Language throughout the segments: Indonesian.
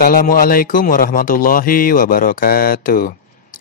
Assalamualaikum warahmatullahi wabarakatuh.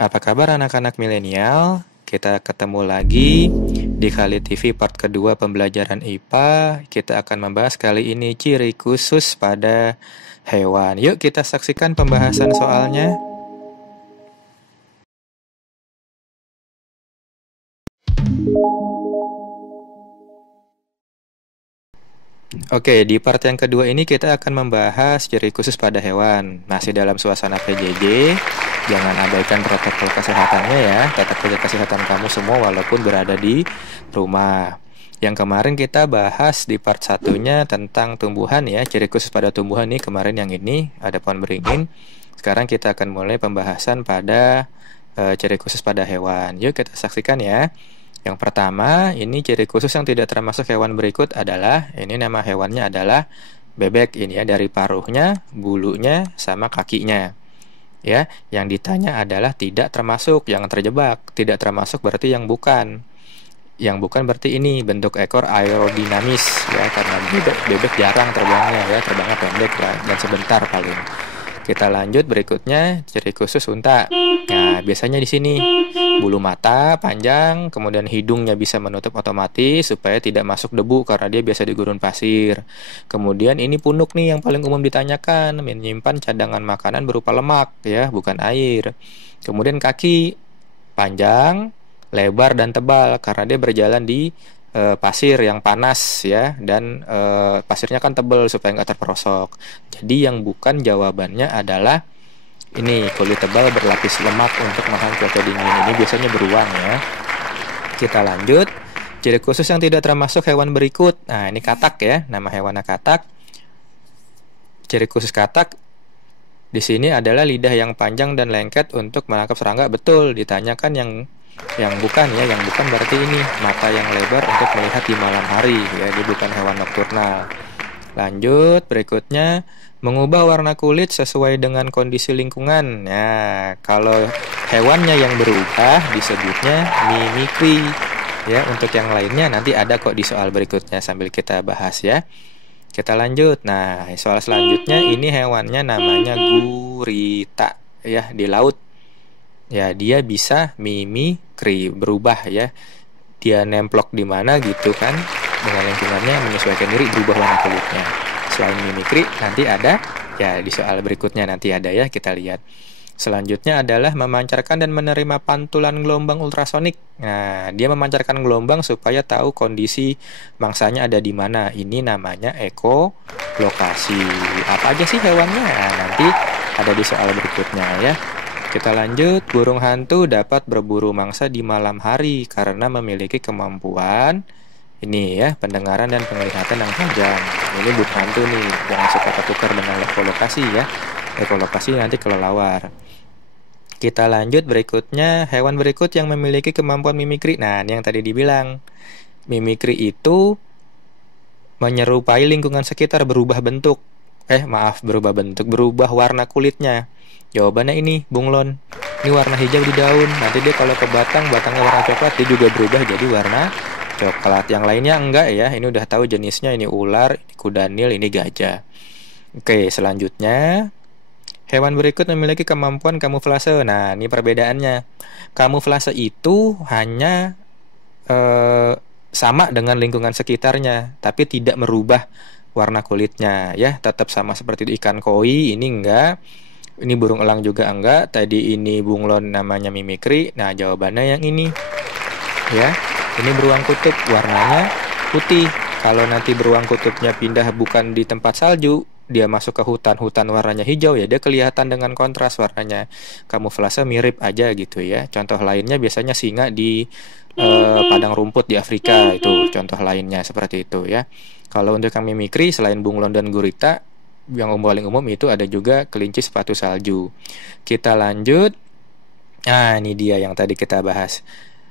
Apa kabar anak-anak milenial? Kita ketemu lagi di Khalid TV part kedua pembelajaran IPA. Kita akan membahas kali ini ciri khusus pada hewan. Yuk kita saksikan pembahasan soalnya. Oke, di part yang kedua ini kita akan membahas ciri khusus pada hewan. Masih dalam suasana PJJ, jangan abaikan protokol kesehatannya ya. Tetap jaga kesehatan kamu semua walaupun berada di rumah. Yang kemarin kita bahas di part satunya tentang tumbuhan ya, ciri khusus pada tumbuhan nih kemarin yang ini ada pohon beringin. Sekarang kita akan mulai pembahasan pada ciri khusus pada hewan. Yuk kita saksikan ya. Yang pertama, ini ciri khusus yang tidak termasuk hewan berikut adalah, ini nama hewannya adalah bebek ini ya, dari paruhnya, bulunya, sama kakinya. Ya, yang ditanya adalah tidak termasuk, yang terjebak. Tidak termasuk berarti yang bukan. Yang bukan berarti ini bentuk ekor aerodinamis ya, karena bebek jarang terbangnya ya, terbangnya pendek lah, dan sebentar paling. Kita lanjut berikutnya, ciri khusus unta. Nah, biasanya di sini bulu mata panjang, kemudian hidungnya bisa menutup otomatis supaya tidak masuk debu karena dia biasa di gurun pasir. Kemudian ini punuk nih yang paling umum ditanyakan, menyimpan cadangan makanan berupa lemak ya, bukan air. Kemudian kaki panjang, lebar dan tebal karena dia berjalan di pasir yang panas ya, dan pasirnya kan tebal supaya nggak terperosok. Jadi yang bukan jawabannya adalah ini kulit tebal berlapis lemak untuk menahan cuaca dingin. Ini biasanya beruang ya. Kita lanjut. Ciri khusus yang tidak termasuk hewan berikut. Nah ini katak ya, nama hewannya katak. Ciri khusus katak di sini adalah lidah yang panjang dan lengket untuk menangkap serangga. Betul, ditanyakan yang bukan ya, yang bukan berarti ini mata yang lebar untuk melihat di malam hari ya, dia bukan hewan nokturnal. Lanjut berikutnya, mengubah warna kulit sesuai dengan kondisi lingkungan. Nah, kalau hewannya yang berubah disebutnya mimikri ya. Untuk yang lainnya nanti ada kok di soal berikutnya sambil kita bahas ya. Kita lanjut. Nah, soal selanjutnya ini hewannya namanya gurita ya, di laut. Ya, dia bisa mimikri, berubah ya. Dia nemplok di mana gitu kan, dengan lingkungannya menyesuaikan diri, berubah warna kulitnya. Selain mimikri, nanti ada ya di soal berikutnya nanti ada ya, kita lihat. Selanjutnya adalah memancarkan dan menerima pantulan gelombang ultrasonik. Nah, dia memancarkan gelombang supaya tahu kondisi mangsanya ada di mana. Ini namanya ekolokasi. Apa aja sih hewannya? Nah, nanti ada di soal berikutnya ya. Kita lanjut, burung hantu dapat berburu mangsa di malam hari karena memiliki kemampuan ini ya, pendengaran dan penglihatan yang tajam. Ini burung hantu nih, jangan suka ketukar dengan ekolokasi ya. Ekolokasi nanti kelelawar. Kita lanjut berikutnya, hewan berikut yang memiliki kemampuan mimikri. Nah, ini yang tadi dibilang. Mimikri itu menyerupai lingkungan sekitar, berubah bentuk. Berubah warna kulitnya. Jawabannya ini, bunglon. Ini warna hijau di daun. Nanti dia kalau ke batangnya warna coklat, dia juga berubah jadi warna coklat. Yang lainnya enggak ya. Ini udah tahu jenisnya, ini ular, ini kudanil, ini gajah. Oke, selanjutnya hewan berikut memiliki kemampuan kamuflase. Nah, ini perbedaannya. Kamuflase itu hanya sama dengan lingkungan sekitarnya, tapi tidak merubah warna kulitnya ya, tetap sama seperti itu. Ikan koi ini enggak. Ini burung elang juga enggak. Tadi ini bunglon namanya mimikri. Nah, jawabannya yang ini. Ya. Ini beruang kutub, warnanya putih. Kalau nanti beruang kutubnya pindah bukan di tempat salju, dia masuk ke hutan warnanya hijau ya, dia kelihatan dengan kontras warnanya. Kamuflase mirip aja gitu ya. Contoh lainnya biasanya singa di padang rumput di Afrika, itu contoh lainnya seperti itu ya. Kalau untuk yang mimikri selain bunglon dan gurita, yang paling umum itu ada juga kelinci sepatu salju. Kita lanjut. Nah, ini dia yang tadi kita bahas.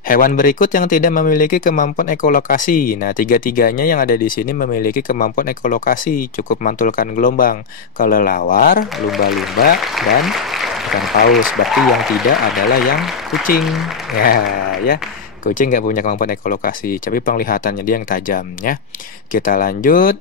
Hewan berikut yang tidak memiliki kemampuan ekolokasi. Nah, tiga-tiganya yang ada di sini memiliki kemampuan ekolokasi, cukup mantulkan gelombang. Kelelawar, lumba-lumba, dan ikan paus. Berarti yang tidak adalah yang kucing. Ya. Kucing nggak punya kemampuan ekolokasi, tapi penglihatannya dia yang tajam ya. Kita lanjut.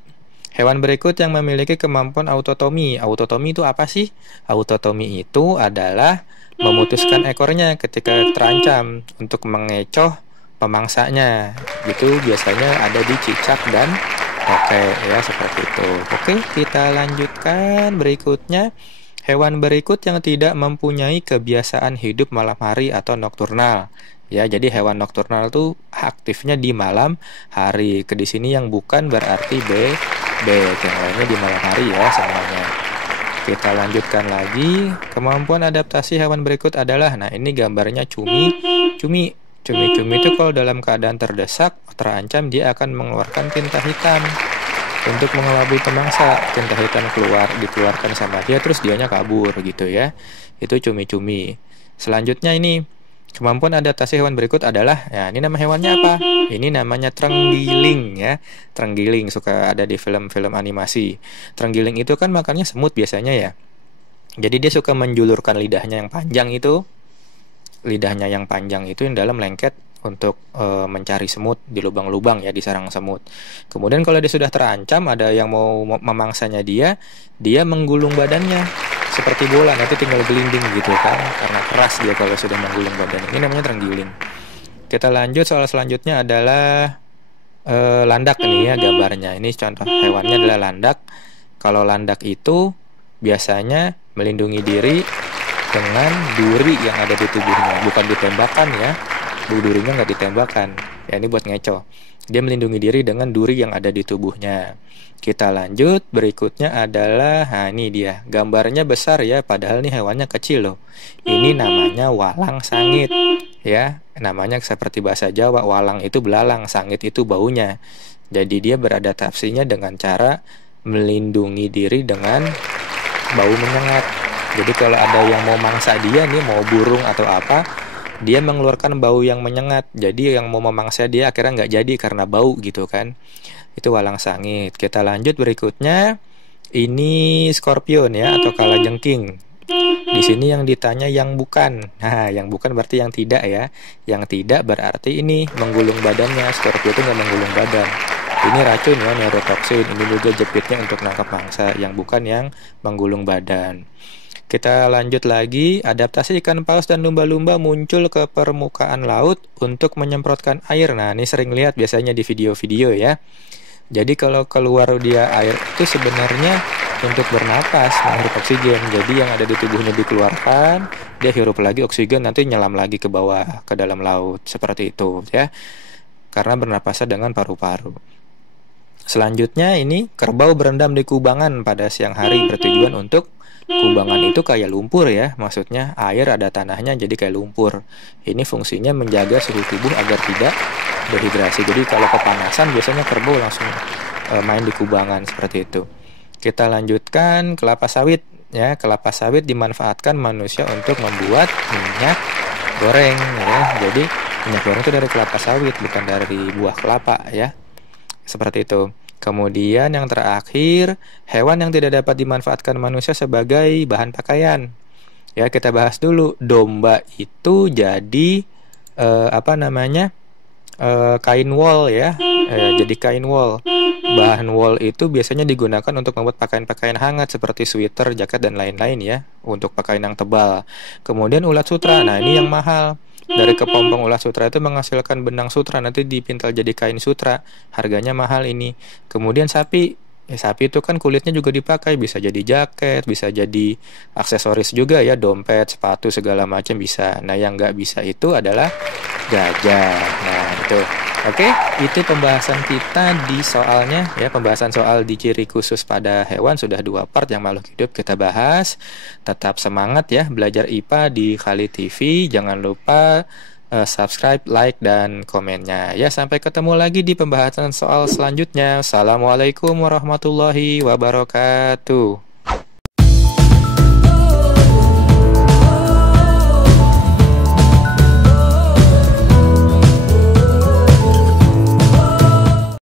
Hewan berikut yang memiliki kemampuan autotomi. Autotomi itu apa sih? Autotomi itu adalah memutuskan ekornya ketika terancam untuk mengecoh pemangsanya. Itu biasanya ada di cicak dan tokek ya, seperti itu. Oke, kita lanjutkan berikutnya. Hewan berikut yang tidak mempunyai kebiasaan hidup malam hari atau nokturnal. Ya, jadi hewan nokturnal itu aktifnya di malam hari. Di sini yang bukan berarti B, yang lainnya di malam hari ya semuanya. Kita lanjutkan lagi. Kemampuan adaptasi hewan berikut adalah, nah ini gambarnya cumi. Cumi itu kalau dalam keadaan terdesak, terancam, dia akan mengeluarkan tinta hitam untuk mengelabui pemangsa. Tinta hitam dikeluarkan sama dia, terus dianya kabur gitu ya. Itu cumi-cumi. Selanjutnya ini, kemampuan adaptasi hewan berikut adalah, ya ini nama hewannya apa? Ini namanya terenggiling ya. Terenggiling suka ada di film-film animasi. Terenggiling itu kan makannya semut biasanya ya. Jadi dia suka menjulurkan lidahnya yang panjang itu. Lidahnya yang panjang itu yang dalam lengket untuk mencari semut di lubang-lubang ya, di sarang semut. Kemudian kalau dia sudah terancam, ada yang mau memangsanya dia menggulung badannya seperti bola, nanti tinggal gelinding gitu kan, karena keras dia kalau sudah menggulung badan. Ini namanya terenggiling. Kita lanjut, soal selanjutnya adalah landak nih ya gambarnya. Ini contoh hewannya adalah landak. Kalau landak itu biasanya melindungi diri dengan duri yang ada di tubuhnya, bukan ditembakkan ya. Durinya nggak ditembakkan. Ya ini buat ngeco. Dia melindungi diri dengan duri yang ada di tubuhnya. Kita lanjut, berikutnya adalah, nah ini dia, gambarnya besar ya, padahal nih hewannya kecil loh. Ini namanya walang sangit ya, namanya seperti bahasa Jawa, walang itu belalang, sangit itu baunya. Jadi dia beradaptasinya dengan cara melindungi diri dengan bau menyengat. Jadi kalau ada yang mau mangsa dia nih, mau burung atau apa, dia mengeluarkan bau yang menyengat. Jadi yang mau memangsa dia akhirnya nggak jadi karena bau gitu kan. Itu walang sangit. Kita lanjut berikutnya. Ini skorpion ya, atau kalajengking. Di sini yang ditanya yang bukan. Nah, yang bukan berarti yang tidak ya. Yang tidak berarti ini menggulung badannya. Skorpion itu nggak menggulung badan. Ini racun ya, neurotoksin. Ini juga jepitnya untuk nangkap mangsa. Yang bukan yang menggulung badan. Kita lanjut lagi, adaptasi ikan paus dan lumba-lumba muncul ke permukaan laut untuk menyemprotkan air. Nah, ini sering lihat biasanya di video-video ya. Jadi kalau keluar dia air itu sebenarnya untuk bernapas, menghirup oksigen. Jadi yang ada di tubuhnya dikeluarkan, dia hirup lagi oksigen, nanti nyelam lagi ke bawah, ke dalam laut. Seperti itu ya. Karena bernapasnya dengan paru-paru. Selanjutnya ini, kerbau berendam di kubangan pada siang hari bertujuan untuk, kubangan itu kayak lumpur ya, maksudnya air ada tanahnya jadi kayak lumpur. Ini fungsinya menjaga suhu tubuh agar tidak dehidrasi. Jadi kalau kepanasan biasanya kerbau langsung main di kubangan seperti itu. Kita lanjutkan, kelapa sawit ya. Kelapa sawit dimanfaatkan manusia untuk membuat minyak goreng ya. Jadi minyak goreng itu dari kelapa sawit, bukan dari buah kelapa ya. Seperti itu. Kemudian yang terakhir, hewan yang tidak dapat dimanfaatkan manusia sebagai bahan pakaian. Ya, kita bahas dulu. Domba itu jadi kain wol ya. Jadi kain wol. Bahan wol itu biasanya digunakan untuk membuat pakaian-pakaian hangat seperti sweater, jaket dan lain-lain ya, untuk pakaian yang tebal. Kemudian ulat sutra. Nah, ini yang mahal. Dari kepompong ulat sutra itu menghasilkan benang sutra, nanti dipintal jadi kain sutra. Harganya mahal ini. Kemudian sapi. Sapi itu kan kulitnya juga dipakai, bisa jadi jaket, bisa jadi aksesoris juga ya, dompet, sepatu segala macam bisa. Nah, yang nggak bisa itu adalah gajah. Nah, itu. Oke, itu pembahasan kita di soalnya ya, pembahasan soal di ciri khusus pada hewan sudah 2 part yang makhluk hidup kita bahas. Tetap semangat ya belajar IPA di Khalid TV. Jangan lupa subscribe, like dan komennya. Ya, sampai ketemu lagi di pembahasan soal selanjutnya. Assalamualaikum warahmatullahi wabarakatuh.